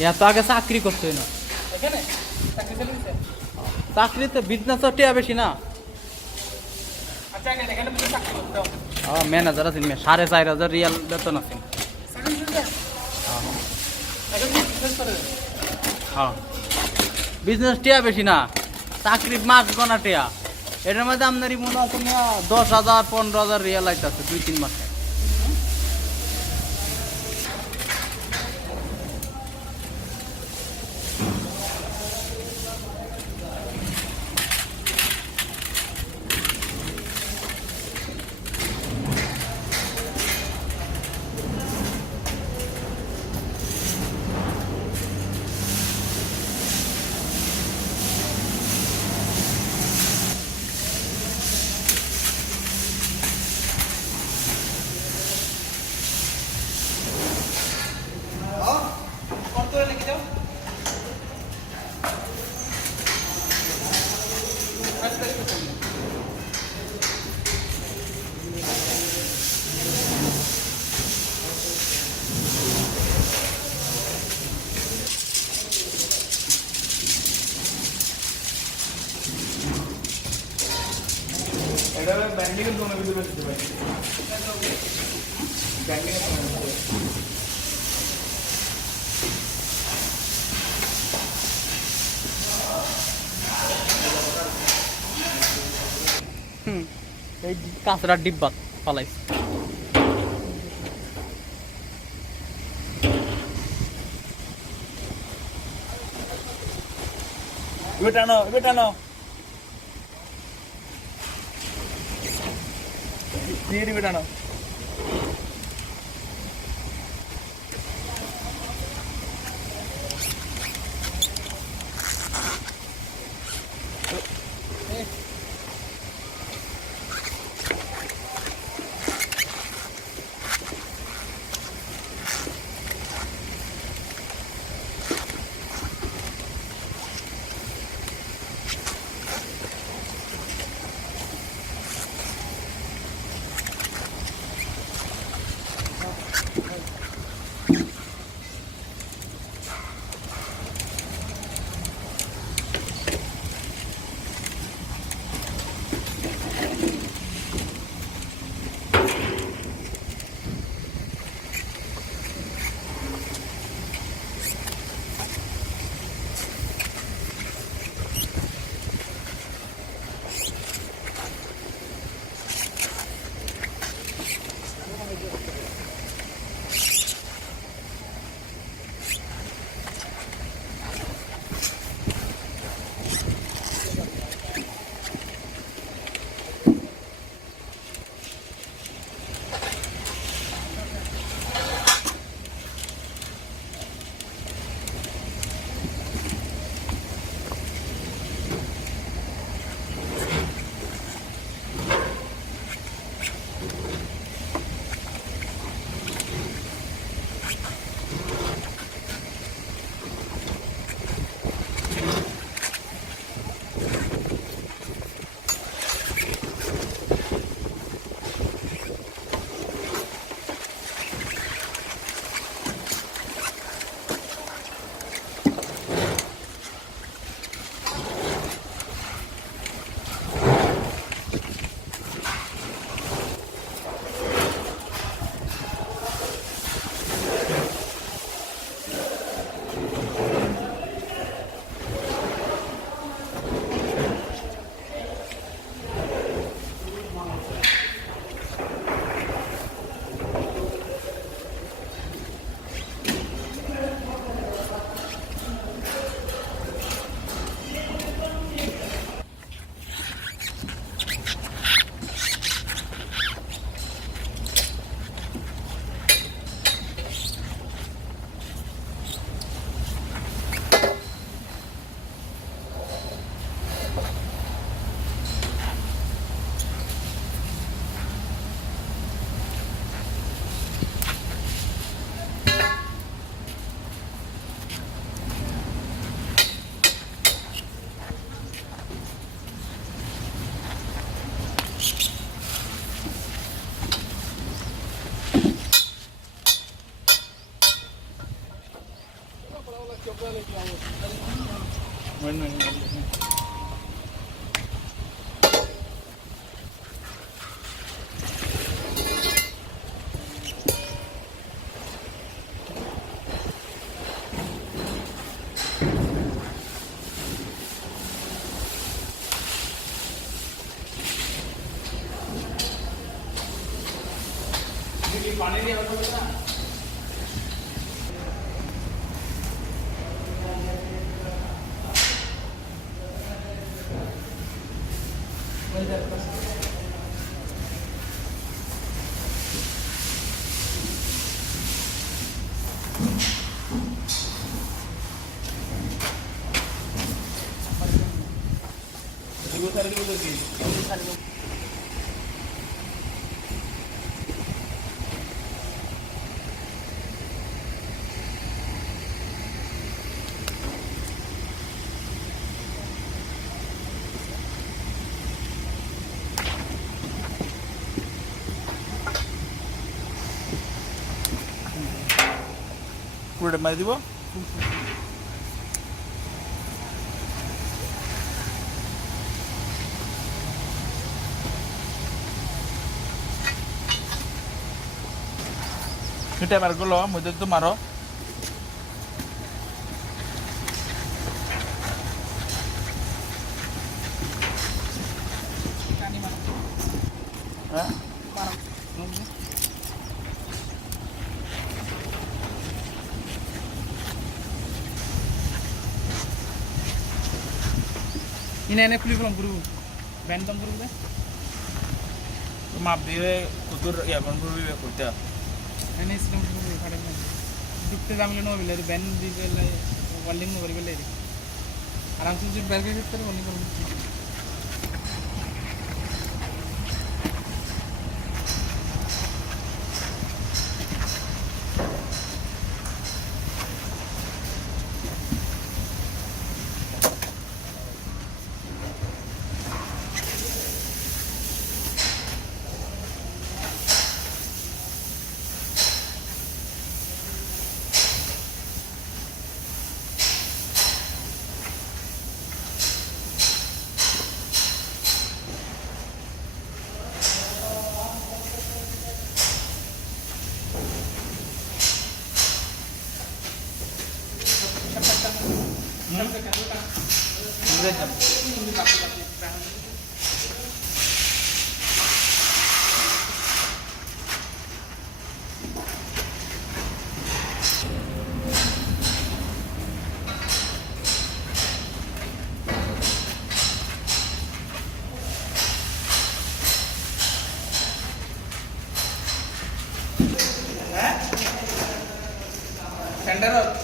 ইয়া তো আগে চাকরি করতোই না। এখানে চাকরি চলে গেছে। চাকরিতে বিজনেসও টিয়া বেশি না। আচ্ছা এখানে তুমি চাকরি করতে ম্যানেজার আছেন 4,500 রিয়াল বেতন আছেন। চাকরি করতে এখন কি বিজনেস করে হ্যাঁ বিজনেস টিয়া বেশি না, চাকরি মাস গনা টিয়া। এটার মধ্যে আপনারই মনে আছে না 10,000 15,000 রিয়াল আইতাছে 2-3 মাসে। কত লিখে যাও এটা ব্যান্ডিং কোন ভিডিও দিতে পারি ব্যান্ডিং এই কাঁচড়ার ডিব্বা পালাইছে। বেটানো দিয়ে দিবে টানো पानी दिया ना পুরোটা মারি দিব এটা বার করলো মধ্যে তো মারো হ্যাঁ ini enek beli belum buru bentong buru deh মাপ দিয়ে কুতুর ইয়া কোন করবি করতে ini sedang buru pada mana dukte jamile no bile ben di bele welding no bile aram se jut berge fit kare welding karo Sender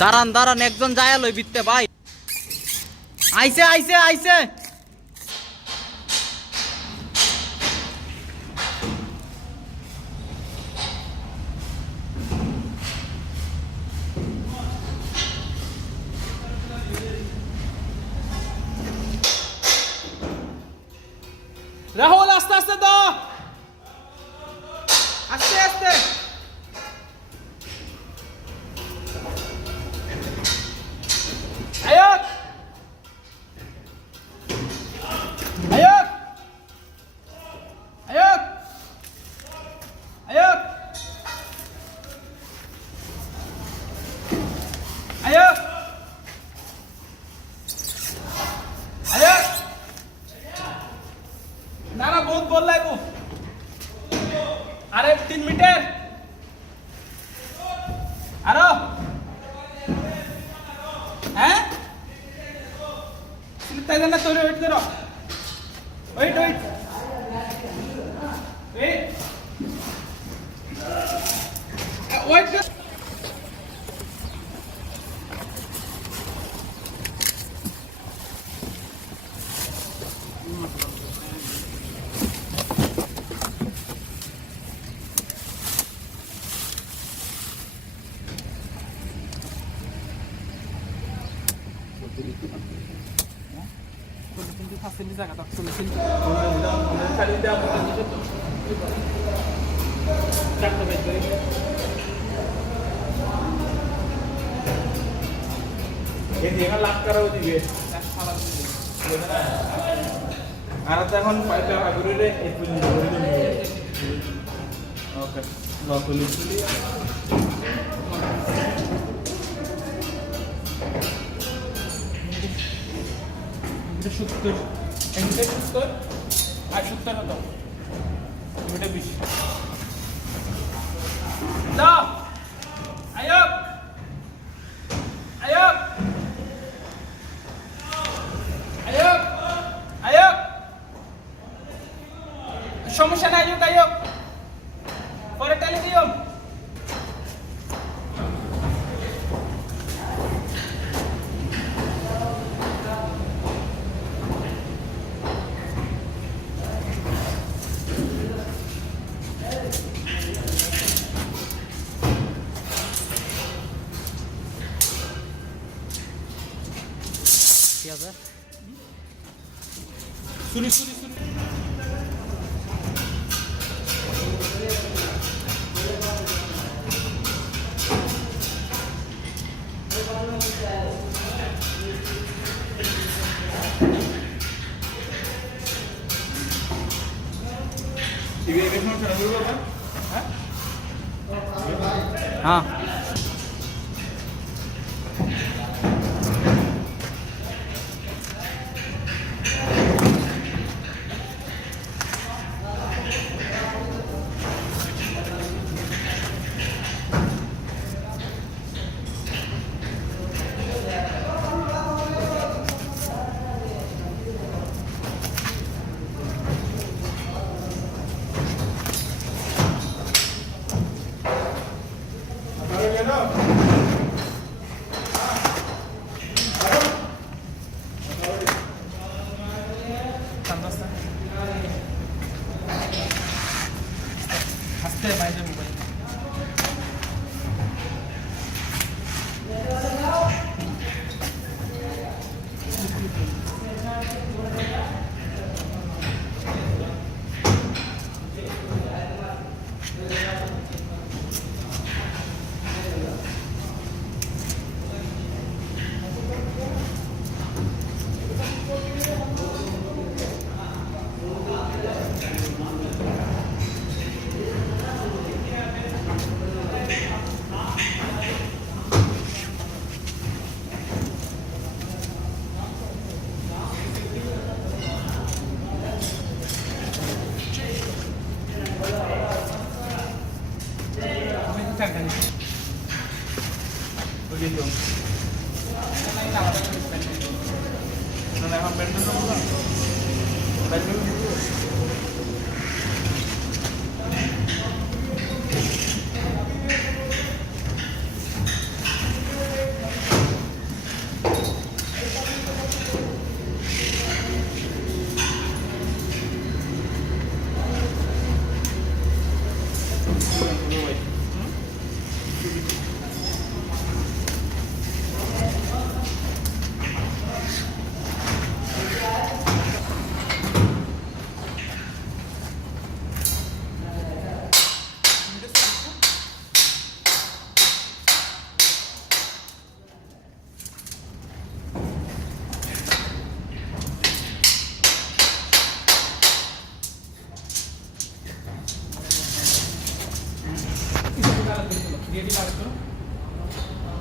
দাঁড়ান দাঁড়ান একজন যায় লই বিত্তে ভাই আইছে আইছে আইছে রাহুল আস্তে আস্তে দাও আস্তে আস্তে Ayok! Ayok! Ayok! Ayok! Ayok! Ayok! ना ना बहुत बोल रहा है तू अरे 3 मीटर अरे हैं सिलता है ना तो वेट करो वेट वेट वेट वेट কিন্তু 5 সেন্টি জায়গা তো 40 সেন্টি খালি দাম চারটা বেশ করে এই দিয়ে লাভ করাও দিবে আর এখন পাইপটা আগুরে এই পর্যন্ত করে দিবে ওকে লকলি এটা 70 এটা 70 আর 70 হতো এটা 20 দাও আয়ব আয়ব আয়ব আয়ব সমস্যা নাই আয়ব আয়ব পরে টালি দিও কি আছে সুরি সুরি সুরি টিভি এর সময় চালু করব হ্যাঁ হ্যাঁ আপনারা কেন আস্তে বাইরে মোবাইল ওকে দিও না এখন ব্যান্ডেজ করব ব্যান্ডেজ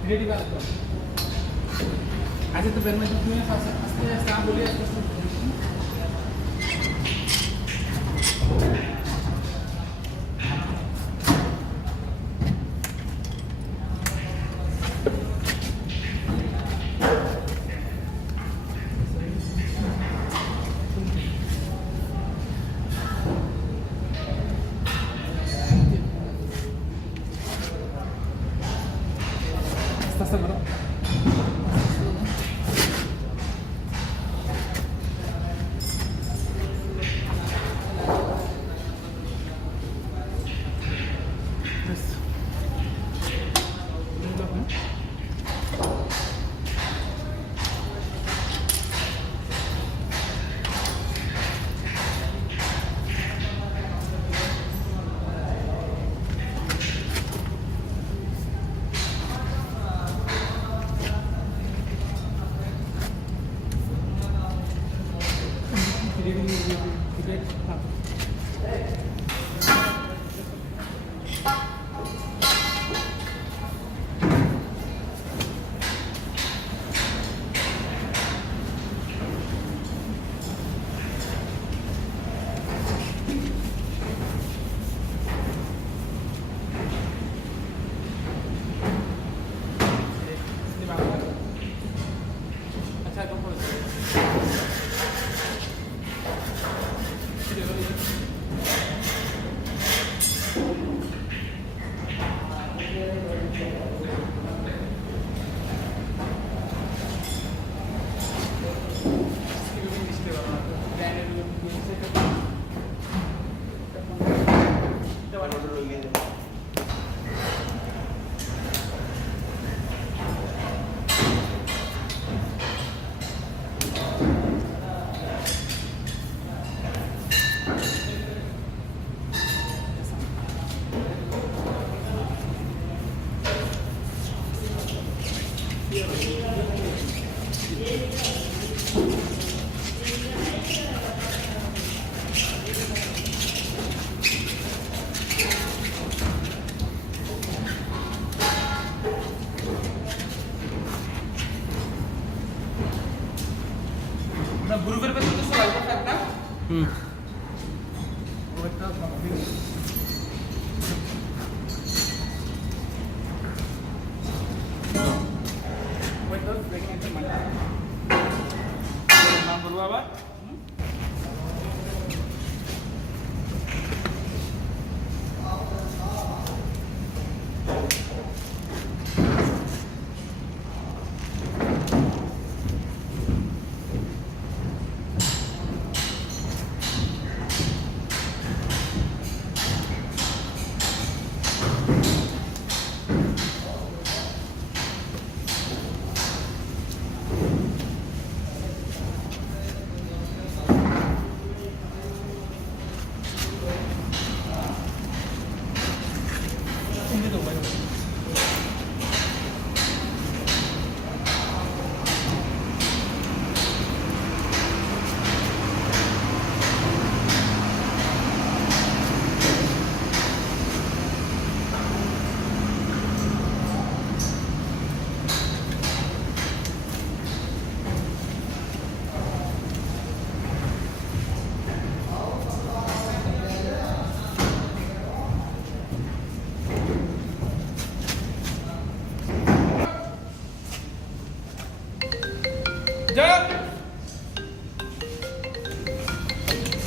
रेडी बात करो आज तो बेन में तुम्हें आस्ते आस्ते आप बोलिए आस्ते करो আমরা গ্রুপের ভেতর তো সবাই থাক না হুম ওইটা ওইটা ব্রেকিং একটা মানে নাম বলবো আবার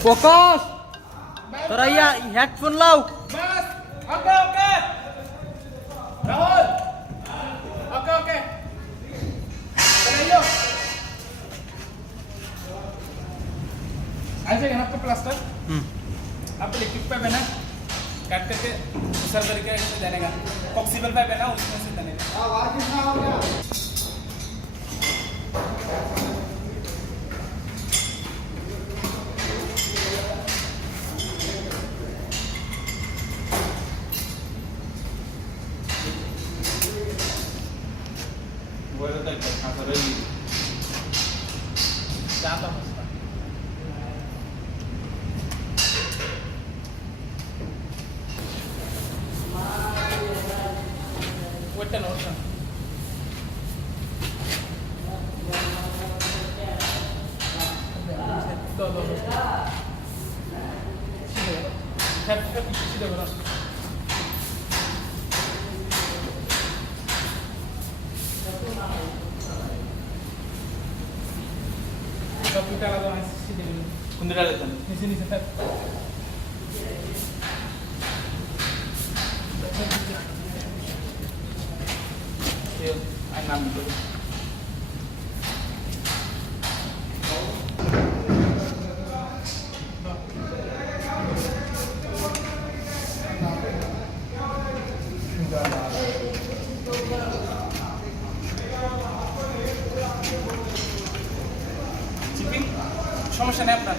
ফোকাস তোরা ইয়া হেডফোন লাও बस okay okay Rahul okay okay चलिए ऐसे ना आपका प्लास्टर आप इलेक्ट्रिक पाइप है ना काट करके सर करके इसमें देने का ऑक्सीबल पाइप है ना उसमें से देने का आवाज कितना हो गया जाता हूँ वोट नोट दो सीधे बना कंप्यूटर लगा है सीधे कुंदरा लेता है नीचे नीचे तक ये आई नाम बोलो সমস্যা নেই আপনার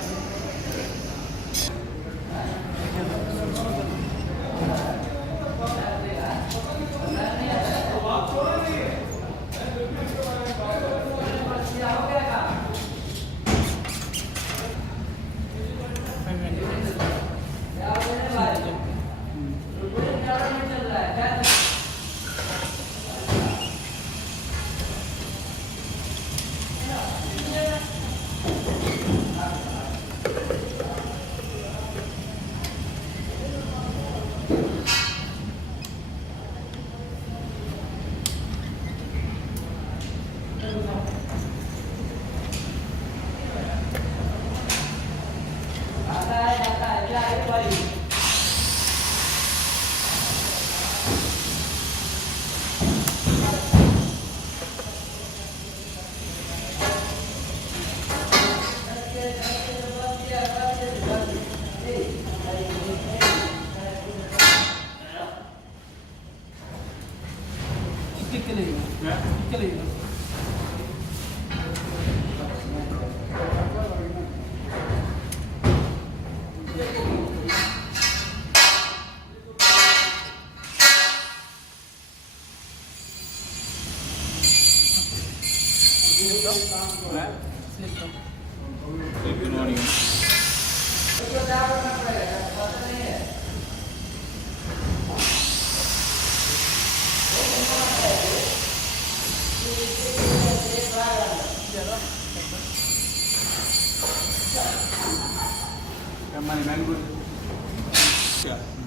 মানে ব্যান করে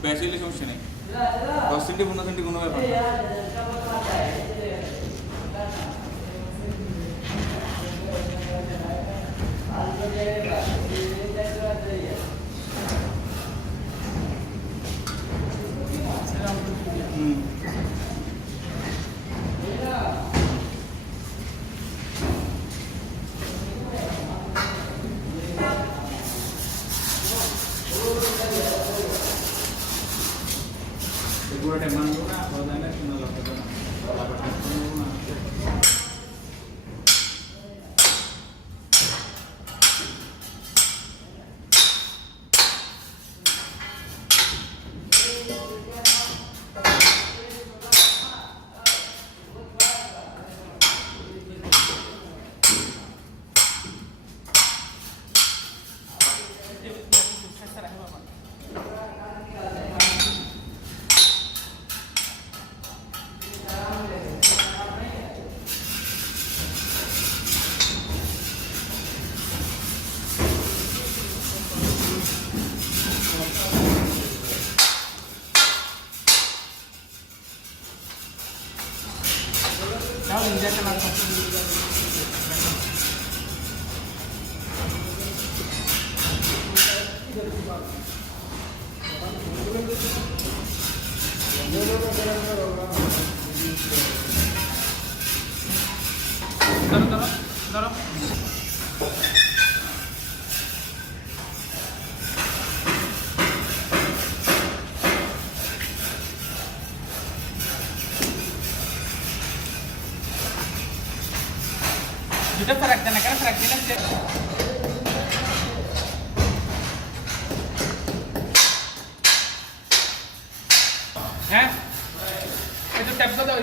বেশি হলে সমস্যা নেই 10 সেন্টি 15 সেন্টি কোনো ব্যাপার না পুরো টাইম মানবো না কথা না শোনা লাগবে না তাহলে ইঞ্জেকশন আর ধরো ধরো দুটো ফ্রাক দেন কেন ফ্রাক দিলে হ্যাঁ এই তো ট্যাপ দাও